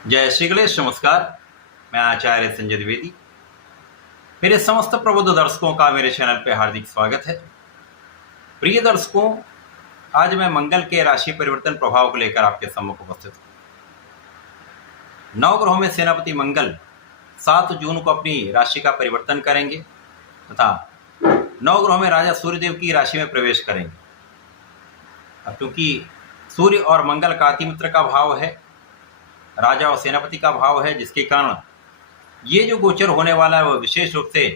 जय श्री गणेश। नमस्कार, मैं आचार्य संजय द्विवेदी। मेरे समस्त प्रबुद्ध दर्शकों का मेरे चैनल पे हार्दिक स्वागत है। प्रिय दर्शकों, आज मैं मंगल के राशि परिवर्तन प्रभाव को लेकर आपके सम्मुख उपस्थित हूँ। 9 ग्रहों में सेनापति मंगल 7 जून को अपनी राशि का परिवर्तन करेंगे तथा 9 ग्रहों में राजा सूर्यदेव की राशि में प्रवेश करेंगे। अब क्योंकि सूर्य और मंगल का अति मित्र का भाव है, राजा और सेनापति का भाव है, जिसके कारण ये जो गोचर होने वाला है वह विशेष रूप से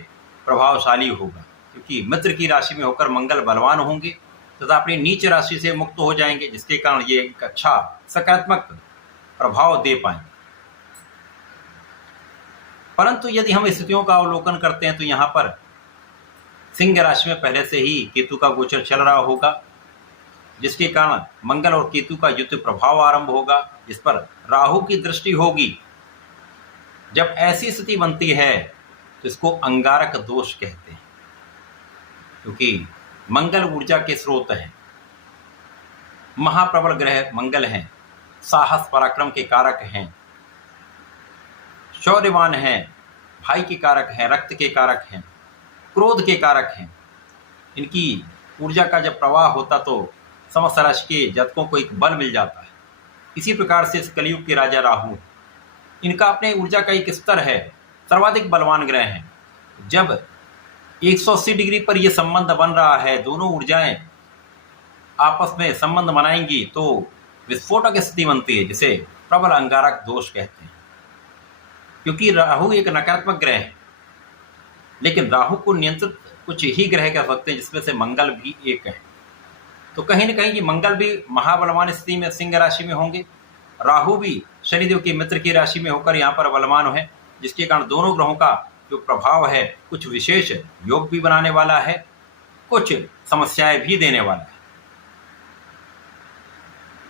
प्रभावशाली होगा, क्योंकि मित्र की राशि में होकर मंगल बलवान होंगे तथा अपनी नीच राशि से मुक्त हो जाएंगे, जिसके कारण ये एक अच्छा सकारात्मक प्रभाव दे पाएंगे। परंतु यदि हम स्थितियों का अवलोकन करते हैं तो यहाँ पर सिंह राशि में पहले से ही केतु का गोचर चल रहा होगा, जिसके कारण मंगल और केतु का युद्ध प्रभाव आरंभ होगा, जिस पर राहु की दृष्टि होगी। जब ऐसी स्थिति बनती है तो इसको अंगारक दोष कहते हैं, क्योंकि मंगल ऊर्जा के स्रोत हैं, महाप्रबल ग्रह मंगल हैं, साहस पराक्रम के कारक हैं, शौर्यवान हैं, भाई के कारक हैं, रक्त के कारक हैं, क्रोध के कारक हैं। इनकी ऊर्जा का जब प्रवाह होता तो समस्त राशि के जातकों को एक बल मिल जाता है। इसी प्रकार से इस कलयुग के राजा राहु, इनका अपने ऊर्जा का एक स्तर है, सर्वाधिक बलवान ग्रह हैं। जब 180 डिग्री पर यह संबंध बन रहा है, दोनों ऊर्जाएं आपस में संबंध बनाएंगी तो विस्फोटक स्थिति बनती है, जिसे प्रबल अंगारक दोष कहते हैं। क्योंकि राहु एक नकारात्मक ग्रह है, लेकिन राहु को नियंत्रित कुछ ही ग्रह कह सकते हैं, जिसमें से मंगल भी एक है। तो कहीं न कहीं ये मंगल भी महाबलवान स्थिति में सिंह राशि में होंगे, राहु भी शनिदेव के मित्र की राशि में होकर यहाँ पर बलवान है, जिसके कारण दोनों ग्रहों का जो प्रभाव है कुछ विशेष योग भी बनाने वाला है, कुछ समस्याएं भी देने वाला है।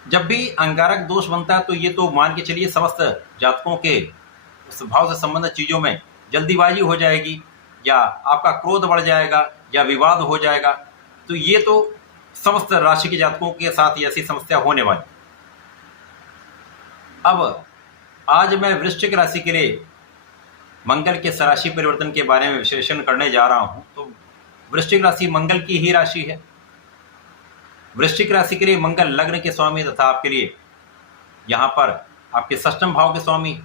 जब भी अंगारक दोष बनता है तो ये तो मान के चलिए समस्त जातकों के स्वभाव से संबंधित चीजों में जल्दीबाजी हो जाएगी, या आपका क्रोध बढ़ जाएगा, या विवाद हो जाएगा। तो ये तो समस्त राशि के जातकों के साथ ऐसी समस्या होने वाली। अब आज मैं वृश्चिक राशि के लिए मंगल के राशि परिवर्तन के बारे में विश्लेषण करने जा रहा हूं। तो वृश्चिक राशि मंगल की ही राशि है। वृश्चिक राशि के लिए मंगल लग्न के स्वामी तथा आपके लिए यहां पर आपके षष्ठम भाव के स्वामी।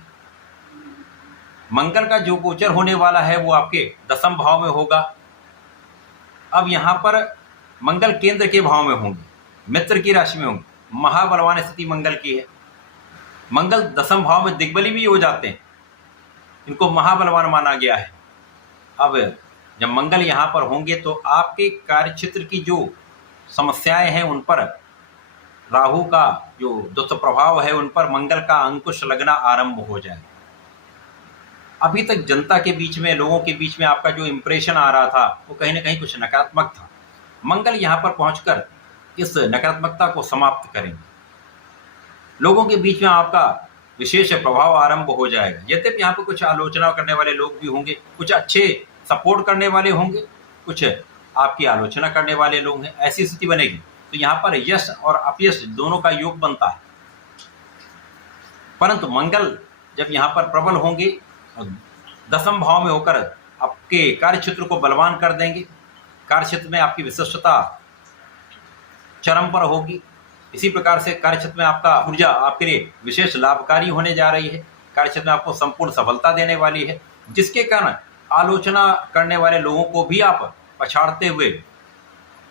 मंगल का जो गोचर होने वाला है वो आपके 10वें भाव में होगा। अब यहां पर मंगल केंद्र के भाव में होंगे, मित्र की राशि में होंगे, महाबलवान स्थिति मंगल की है। मंगल 10वें भाव में दिग्बली भी हो जाते हैं, इनको महाबलवान माना गया है। अब जब मंगल यहाँ पर होंगे तो आपके कार्यक्षेत्र की जो समस्याएं हैं उन पर राहु का जो दुष्प्रभाव है उन पर मंगल का अंकुश लगना आरंभ हो जाएगा। अभी तक जनता के बीच में, लोगों के बीच में आपका जो इंप्रेशन आ रहा था वो कहीं ना कहीं कुछ नकारात्मक था। मंगल यहाँ पर पहुंचकर इस नकारात्मकता को समाप्त करेंगे। लोगों के बीच में आपका विशेष प्रभाव आरंभ हो जाएगा। यद्यपि यहाँ पर कुछ आलोचना करने वाले लोग भी होंगे, कुछ अच्छे सपोर्ट करने वाले होंगे, कुछ आपकी आलोचना करने वाले लोग हैं। ऐसी स्थिति बनेगी तो यहाँ पर यश और अपयश दोनों का योग बनता है। परंतु मंगल जब यहाँ पर प्रबल होंगे, 10वें भाव में होकर आपके कार्यक्षेत्र को बलवान कर देंगे। कार्यक्षेत्र में आपकी विशिष्टता चरम पर होगी। इसी प्रकार से कार्यक्षेत्र में आपका ऊर्जा आपके लिए विशेष लाभकारी होने जा रही है। कार्यक्षेत्र में आपको संपूर्ण सफलता देने वाली है, जिसके कारण आलोचना करने वाले लोगों को भी आप पछाड़ते हुए,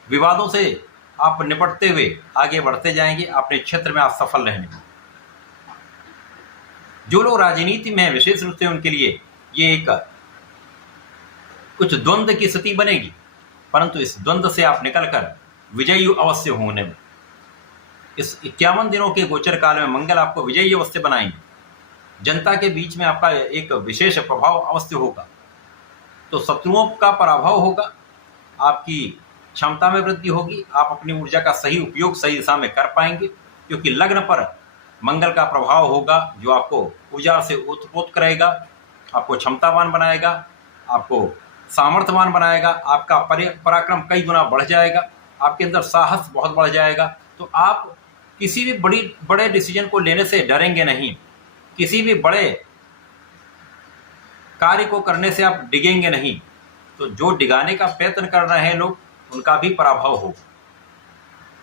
विवादों से आप निपटते हुए आगे बढ़ते जाएंगे। अपने क्षेत्र में आप सफल रहेंगे। जो लोग राजनीति में विशेष रूप से उनके लिए ये एक कुछ द्वंद्व की स्थिति बनेगी, परंतु इस द्वंद्व से आप निकलकर विजयी अवश्य होने में इस 51 दिनों के गोचर काल में मंगल आपको विजयी अवश्य बनाएंगे। जनता के बीच में आपका एक विशेष प्रभाव अवश्य होगा। तो शत्रुओं का पराभव होगा, आपकी क्षमता में वृद्धि होगी, आप अपनी ऊर्जा का सही उपयोग सही दिशा में कर पाएंगे, क्योंकि लग्न पर मंगल का प्रभाव होगा जो आपको ऊर्जा से उत्पोत करेगा, आपको क्षमतावान बनाएगा, आपको सामर्थ्यवान बनाएगा, आपका पराक्रम कई गुना बढ़ जाएगा, आपके अंदर साहस बहुत बढ़ जाएगा। तो आप किसी भी बड़े डिसीजन को लेने से डरेंगे नहीं, किसी भी बड़े कार्य को करने से आप डिगेंगे नहीं, तो जो डिगाने का प्रयत्न कर रहे हैं लोग, उनका भी पराभव होगा।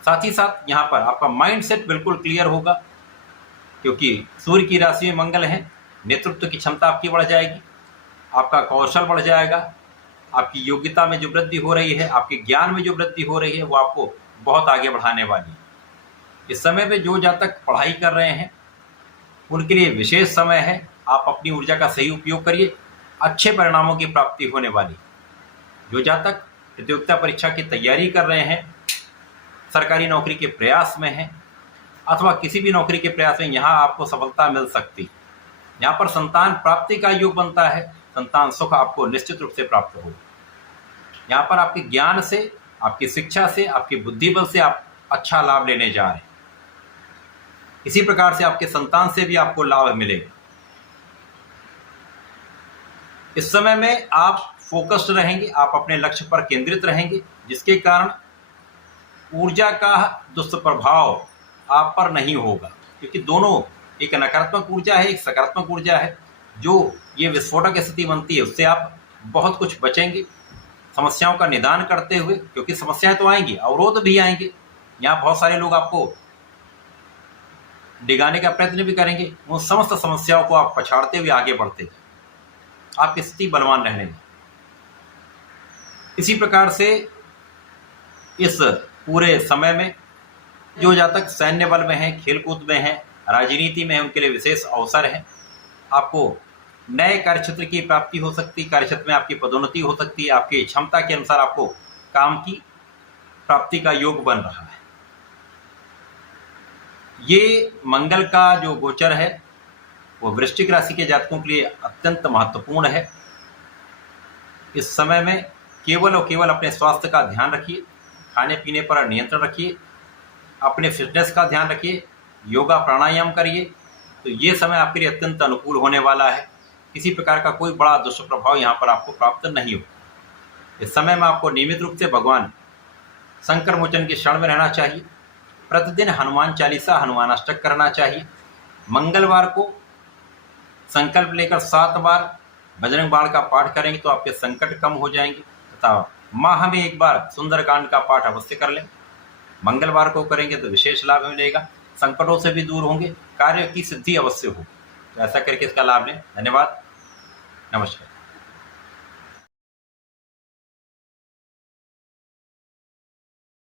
साथ ही साथ यहाँ पर आपका माइंडसेट बिल्कुल क्लियर होगा, क्योंकि सूर्य की राशि में मंगल है। नेतृत्व की क्षमता आपकी बढ़ जाएगी, आपका कौशल बढ़ जाएगा, आपकी योग्यता में जो वृद्धि हो रही है, आपके ज्ञान में जो वृद्धि हो रही है, वो आपको बहुत आगे बढ़ाने वाली है। इस समय में जो जातक पढ़ाई कर रहे हैं उनके लिए विशेष समय है। आप अपनी ऊर्जा का सही उपयोग करिए, अच्छे परिणामों की प्राप्ति होने वाली। जो जातक प्रतियोगिता परीक्षा की तैयारी कर रहे हैं, सरकारी नौकरी के प्रयास में हैं, अथवा किसी भी नौकरी के प्रयास में, यहाँ आपको सफलता मिल सकती। यहाँ पर संतान प्राप्ति का योग बनता है, संतान सुख आपको निश्चित रूप से प्राप्त होगा। यहाँ पर आपके ज्ञान से, आपकी शिक्षा से, आपकी बुद्धि बल से आप अच्छा लाभ लेने जा रहे हैं। इसी प्रकार से आपके संतान से भी आपको लाभ मिलेगा। इस समय में आप फोकस्ड रहेंगे, आप अपने लक्ष्य पर केंद्रित रहेंगे, जिसके कारण ऊर्जा का दुष्प्रभाव आप पर नहीं होगा, क्योंकि दोनों, एक नकारात्मक ऊर्जा है, एक सकारात्मक ऊर्जा है। जो ये विस्फोटक स्थिति बनती है, उससे आप बहुत कुछ बचेंगे समस्याओं का निदान करते हुए, क्योंकि समस्याएं तो आएंगी, अवरोध भी आएंगे। यहाँ बहुत सारे लोग आपको डिगाने का प्रयत्न भी करेंगे, उन समस्त समस्याओं को आप पछाड़ते हुए आगे बढ़ते हैं, आपकी स्थिति बलवान रहने लगी। इसी प्रकार से इस पूरे समय में जो जातक सैन्य बल में हैं, खेलकूद में हैं, राजनीति में हैं, उनके लिए विशेष अवसर है। आपको नए कार्यक्षेत्र की प्राप्ति हो सकती, कार्यक्षेत्र में आपकी पदोन्नति हो सकती है, आपकी क्षमता के अनुसार आपको काम की प्राप्ति का योग बन रहा है। ये मंगल का जो गोचर है वो वृश्चिक राशि के जातकों के लिए अत्यंत महत्वपूर्ण है। इस समय में केवल और केवल अपने स्वास्थ्य का ध्यान रखिए, खाने पीने पर नियंत्रण रखिए, अपने फिटनेस का ध्यान रखिए, योगा प्राणायाम करिए, तो ये समय आपके लिए अत्यंत अनुकूल होने वाला है। किसी प्रकार का कोई बड़ा दुष्प्रभाव यहाँ पर आपको प्राप्त नहीं हो। इस समय में आपको नियमित रूप से भगवान संकर मोचन के शरण में रहना चाहिए। प्रतिदिन हनुमान चालीसा, हनुमान अष्टक करना चाहिए। मंगलवार को संकल्प लेकर 7 बार बजरंग बाण का पाठ करेंगे तो आपके संकट कम हो जाएंगे, तथा माह में एक बार सुंदरकांड का पाठ अवश्य कर लें। मंगलवार को करेंगे तो विशेष लाभ मिलेगा, संकटों से भी दूर होंगे, कार्य की सिद्धि अवश्य हो। तो ऐसा करके इसका लाभ लें। धन्यवाद, नमस्कार।